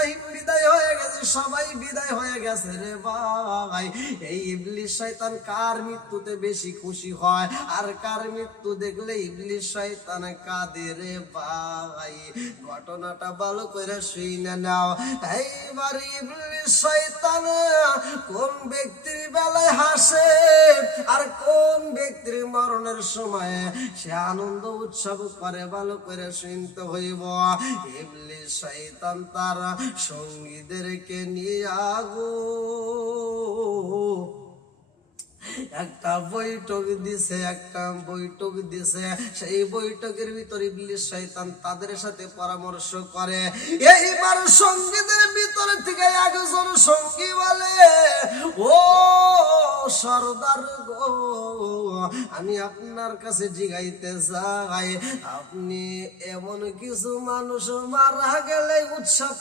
ইব্রাহিম বিদায় হয়ে গেছে, সবাই বিদায় হয়ে গেছে রে ভাই। এই ইবলিশ শয়তান কার মৃত্যুতে বেশি খুশি হয়? আর কার মৃত্যু দেখলে ইবলিশ শয়তান কাঁদে রে ভাই? ঘটনাটা ভালো করে শুই না নাও। এইবার ইবলিশ শয়তান কোন ব্যক্তির বেলায় হাসে? ব্যক্তির মরণের সময় সে আনন্দ উৎসব করে, ভালো করে হইব। ইবলিশ শয়তান তার সঙ্গীদেরকে নিয়ে একটা বৈঠক দিছে, একটা বৈঠক দিছে। সেই বৈঠকের ভিতরে ইবলিশ শয়তান তাদের সাথে পরামর্শ করে। এইবার সঙ্গীদের ভিতরে থেকে একজন সঙ্গী সর্দার গো আমি আপনার কাছে জিগাইতে চাই। আপনি এমন কিছু মানুষ মারা গেলে উৎসব